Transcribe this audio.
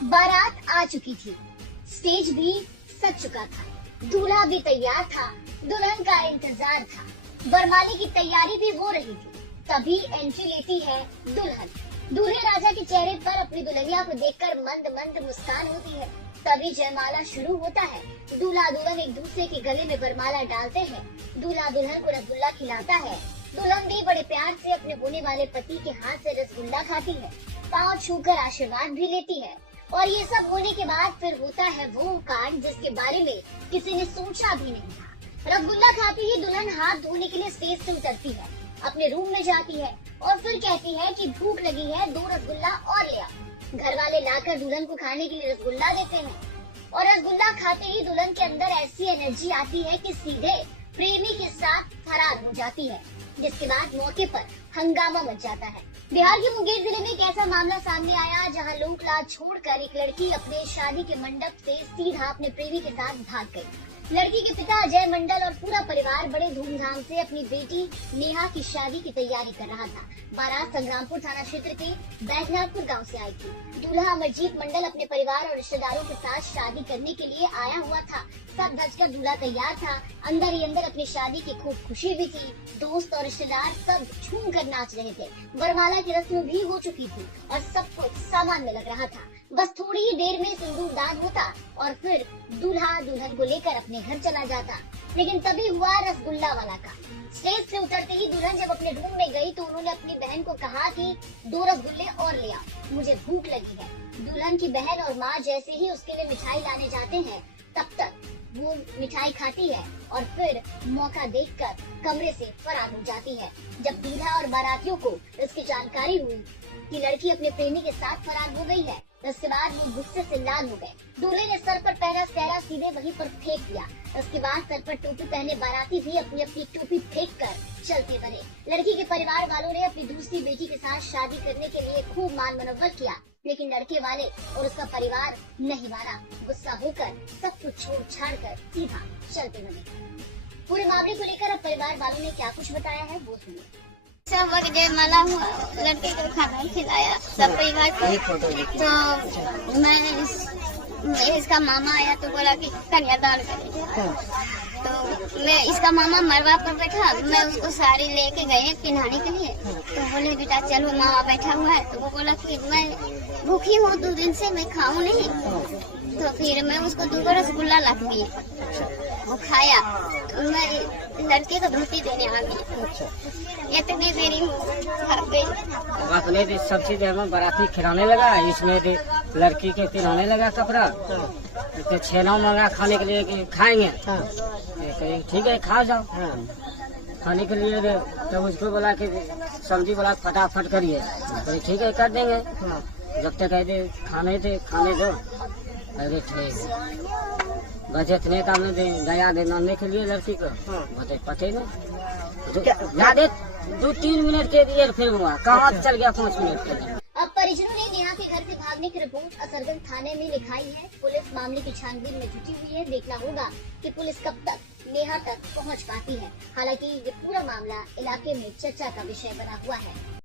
बारात आ चुकी थी, स्टेज भी सज चुका था, दूल्हा भी तैयार था, दुल्हन का इंतजार था, वरमाले की तैयारी भी हो रही थी। तभी एंट्री लेती है दुल्हन। दूल्हे राजा के चेहरे पर अपनी दुल्हनिया को देखकर मंद मंद मुस्कान होती है। तभी जयमाला शुरू होता है। दूल्हा दुल्हन एक दूसरे के गले में वरमाला डालते हैं। दूल्हा दुल्हन को रसगुल्ला खिलाता है। दुल्हन भी बड़े प्यार से अपने होने वाले पति के हाथ से रसगुल्ला खाती है, पाँव छूकर आशीर्वाद भी लेती है। और ये सब होने के बाद फिर होता है वो कांड जिसके बारे में किसी ने सोचा भी नहीं था। रसगुल्ला खाते ही दुल्हन हाथ धोने के लिए स्टेज से उतरती है, अपने रूम में जाती है और फिर कहती है कि भूख लगी है, 2 रसगुल्ला और ले आ। घर वाले लाकर दुल्हन को खाने के लिए रसगुल्ला देते हैं और रसगुल्ला खाते ही दुल्हन के अंदर ऐसी एनर्जी आती है कि सीधे प्रेमी के साथ फरार हो जाती है, जिसके बाद मौके पर हंगामा मच जाता है। बिहार के मुंगेर जिले में एक ऐसा मामला सामने आया जहां लोक लाज छोड़कर एक लड़की अपने शादी के मंडप से सीधा अपने प्रेमी के साथ भाग गई। लड़की के पिता अजय मंडल और पूरा परिवार बड़े धूमधाम से अपनी बेटी नेहा की शादी की तैयारी कर रहा था। बारात संग्रामपुर थाना क्षेत्र के बैजनाथपुर गांव से आई थी। दूल्हा अमरजीत मंडल अपने परिवार और रिश्तेदारों के साथ शादी करने के लिए आया हुआ था। सब धजकर दूल्हा तैयार था। अंदर ही अंदर अपनी शादी की खूब खुशी भी थी। दोस्त और रिश्तेदार सब झूम कर नाच रहे थे। वरमाला की रस्म भी हो चुकी थी और सब कुछ सामान में लग रहा था। बस थोड़ी ही देर में सिंदूर दान होता और फिर दूल्हा दुल्हन को लेकर अपने घर चला जाता। लेकिन तभी हुआ रसगुल्ला वाला काम। स्टेज से उतरते ही दुल्हन जब अपने रूम में गई तो उन्होंने अपनी बहन को कहा कि 2 रसगुल्ले और ले आ, मुझे भूख लगी है। दुल्हन की बहन और माँ जैसे ही उसके लिए मिठाई लाने जाते हैं, तब तक वो मिठाई खाती है और फिर मौका देखकर कमरे से फरार हो जाती है। जब दूल्हा और बारातियों को इसकी जानकारी हुई कि लड़की अपने प्रेमी के साथ फरार हो गई है, उसके बाद वो गुस्से से लाल हो गए। दूल्हे ने सर पर पहना सेहरा सीधे वहीं पर फेंक दिया। उसके बाद सर पर टोपी पहने बाराती भी अपनी अपनी टोपी फेंक कर चलते बने। लड़की के परिवार वालों ने अपनी दूसरी बेटी के साथ शादी करने के लिए खूब मान मनोवत किया, लेकिन लड़के वाले और उसका परिवार नहीं माना। गुस्सा होकर सब कुछ छोड़ छाड़ कर सीधा चलते बने। पूरे मामले को लेकर अब परिवार वालों ने क्या कुछ बताया है वो सुनिए। सब वक्त जयमाला हुआ, लड़के को खाना खिलाया सब परिवार को। तो मैं इसका मामा आया तो बोला कि कन्यादान करें। तो मैं इसका मामा मरवा पर बैठा, मैं उसको साड़ी लेके गए पहनाने के लिए। तो बोले बेटा चलो, मामा बैठा हुआ है। तो वो बोला कि मैं भूखी हूँ, 2 दिन से मैं खाऊं नहीं। तो फिर मैं उसको 2 रसगुल्ला ला दिए, वो खाया। तो मैं लड़के को धोती देने आ गई। इतनी देरी भाग गई। अपने भी सब चीज में बाराती खिलाने लगा, इसमें भी लड़की के पिलाने लगा कपड़ा। तो छेना मंगा खाने के लिए कि खाएंगे। ठीक है खा जाओ। खाने के लिए तब उसको बोला कि सब्जी बोला फटाफट करिए। ठीक है कर देंगे। जब तक कहते खाने दो। अरे ठीक बस इतने काम में गया देने के लिए लड़की को पते नहीं। याद 2-3 मिनट के लिए फिर हुआ, कहाँ चल गया 5 मिनट के लिए। अब परिजनों ने नेहा के घर से भागने की रिपोर्ट असरगंज थाने में लिखाई है। पुलिस मामले की छानबीन में जुटी हुई है। देखना होगा कि पुलिस कब तक नेहा तक पहुंच पाती है। हालांकि ये पूरा मामला इलाके में चर्चा का विषय बना हुआ है।